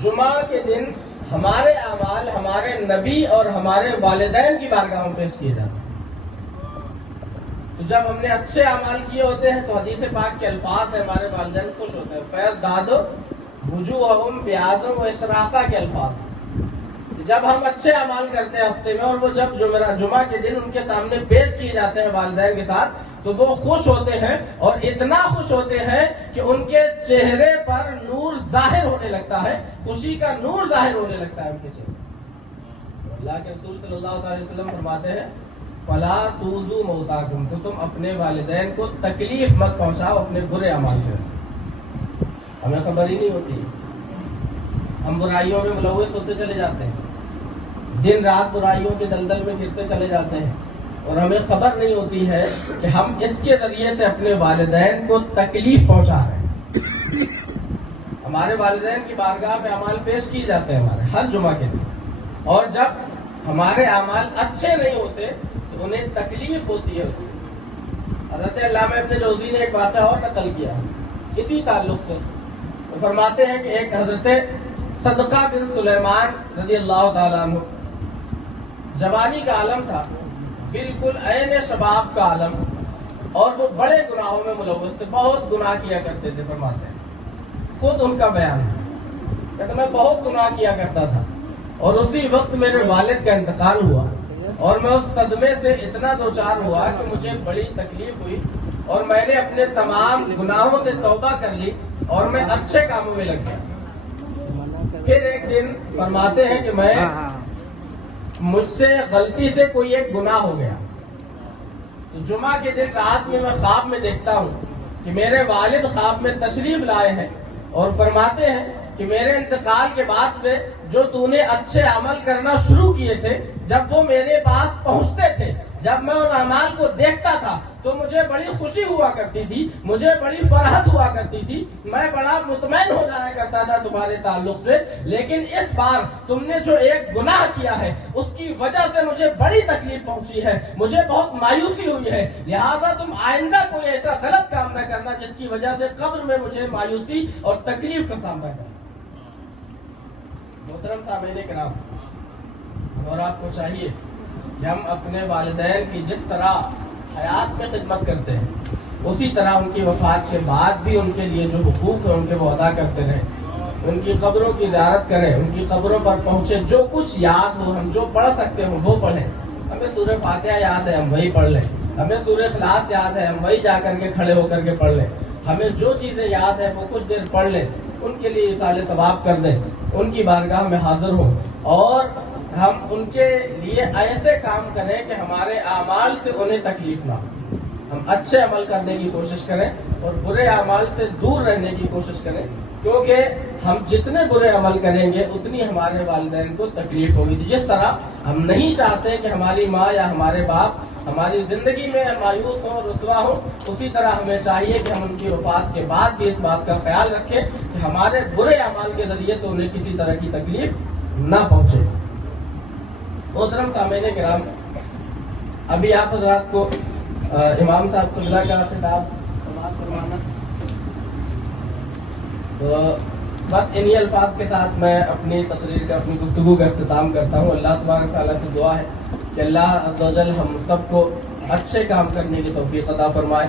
جمعہ کے دن ہمارے اعمال ہمارے نبی اور ہمارے والدین کی بارگاہ میں پیش کیے جاتے ہیں۔ تو جب ہم نے اچھے اعمال کیے ہوتے ہیں تو حدیث پاک کے الفاظ ہیں، ہمارے والدین خوش ہوتے ہیں۔ فیض دادو وجوہہم بیاضم و اشراقہ کے الفاظ ہیں۔ جب ہم اچھے اعمال کرتے ہیں ہفتے میں اور وہ جب جمعہ کے دن ان کے سامنے پیش کیے جاتے ہیں والدین کے ساتھ، تو وہ خوش ہوتے ہیں، اور اتنا خوش ہوتے ہیں کہ ان کے چہرے پر نور ظاہر ہونے لگتا ہے، خوشی کا نور ظاہر ہونے لگتا ہے ان کے چہرے۔ اللہ کے رسول صلی اللہ علیہ وسلم فرماتے ہیں فلا توزو موتاکم، تو تم اپنے والدین کو تکلیف مت پہنچاؤ اپنے برے اعمال سے۔ ہمیں خبر ہی نہیں ہوتی، ہم برائیوں میں ملوث ہوتے چلے جاتے ہیں، دن رات برائیوں کے دلدل میں گرتے چلے جاتے ہیں، اور ہمیں خبر نہیں ہوتی ہے کہ ہم اس کے ذریعے سے اپنے والدین کو تکلیف پہنچا رہے ہیں۔ ہمارے والدین کی بارگاہ پہ اعمال پیش کیے جاتے ہیں ہمارے ہر جمعہ کے دن، اور جب ہمارے اعمال اچھے نہیں ہوتے تو انہیں تکلیف ہوتی ہے۔ حضرت علامہ ابن جوزی نے ایک واقعہ اور نقل کیا اسی تعلق سے۔ وہ فرماتے ہیں کہ ایک حضرت صدقہ بن سلیمان رضی اللہ تعالیٰ عنہ، جوانی کا عالم تھا، بالکل عین شباب کا عالم، اور وہ بڑے گناہوں میں ملوث تھے، بہت گناہ کیا کرتے تھے۔ فرماتے ہیں خود ان کا بیان ہے، کہتے میں بہت گناہ کیا کرتا تھا، اور اسی وقت میرے والد کا انتقال ہوا، اور میں اس صدمے سے اتنا دوچار ہوا کہ مجھے بڑی تکلیف ہوئی، اور میں نے اپنے تمام گناہوں سے توبہ کر لی اور میں اچھے کاموں میں لگ گیا۔ پھر ایک دن فرماتے ہیں کہ مجھ سے غلطی سے کوئی ایک گناہ ہو گیا، تو جمعہ کے دن رات میں خواب میں دیکھتا ہوں کہ میرے والد خواب میں تشریف لائے ہیں، اور فرماتے ہیں کہ میرے انتقال کے بعد سے جو تو نے اچھے عمل کرنا شروع کیے تھے، جب وہ میرے پاس پہنچتے تھے، جب میں ان اعمال کو دیکھتا تھا تو مجھے بڑی خوشی ہوا کرتی تھی، مجھے بڑی فرحت ہوا کرتی تھی، میں بڑا مطمئن ہو جایا کرتا تھا تمہارے تعلق سے، لیکن اس بار تم نے جو ایک گناہ کیا ہے اس کی وجہ سے مجھے بڑی تکلیف پہنچی ہے، مجھے بہت مایوسی ہوئی ہے، لہٰذا تم آئندہ کوئی ایسا غلط کام نہ کرنا جس کی وجہ سے قبر میں مجھے مایوسی اور تکلیف کا سامنا کرنا۔ محترم سامعین کرام، اور آپ کو چاہیے کہ ہم اپنے والدین کی جس طرح حیات میں خدمت کرتے ہیں اسی طرح ان کی وفات کے بعد بھی ان کے لیے جو حقوق ہیں ان کے وہ ادا کرتے رہیں، ان کی قبروں کی زیارت کریں، ان کی قبروں پر پہنچے، جو کچھ یاد ہو ہم جو پڑھ سکتے ہوں وہ پڑھیں۔ ہمیں سورہ فاتحہ یاد ہے ہم وہی پڑھ لیں، ہمیں سورہ اخلاص یاد ہے ہم وہی جا کر کے کھڑے ہو کر کے پڑھ لیں، ہمیں جو چیزیں یاد ہیں وہ کچھ دیر پڑھ لیں، ان کے لیے ایصال ثواب کر دیں، ان کی بارگاہ میں حاضر ہوں، اور ہم ان کے لیے ایسے کام کریں کہ ہمارے اعمال سے انہیں تکلیف نہ ہو۔ ہم اچھے عمل کرنے کی کوشش کریں اور برے اعمال سے دور رہنے کی کوشش کریں، کیونکہ ہم جتنے برے عمل کریں گے اتنی ہمارے والدین کو تکلیف ہوگی۔ جس طرح ہم نہیں چاہتے کہ ہماری ماں یا ہمارے باپ ہماری زندگی میں مایوس ہوں، رسوا ہوں، اسی طرح ہمیں چاہیے کہ ہم ان کی وفات کے بعد بھی اس بات کا خیال رکھیں کہ ہمارے برے اعمال کے ذریعے سے انہیں کسی طرح کی تکلیف نہ پہنچے۔ محترم سامعین کرام، ابھی آپ حضرات کو امام صاحب قبلہ کا خطاب سماعت کروانا، تو بس انہی الفاظ کے ساتھ میں اپنی تقریر کا اپنی گفتگو کا اختتام کرتا ہوں۔ اللہ تبارک تعالیٰ سے دعا ہے کہ اللہ عز و جل ہم سب کو اچھے کام کرنے کی توفیق عطا فرمائے۔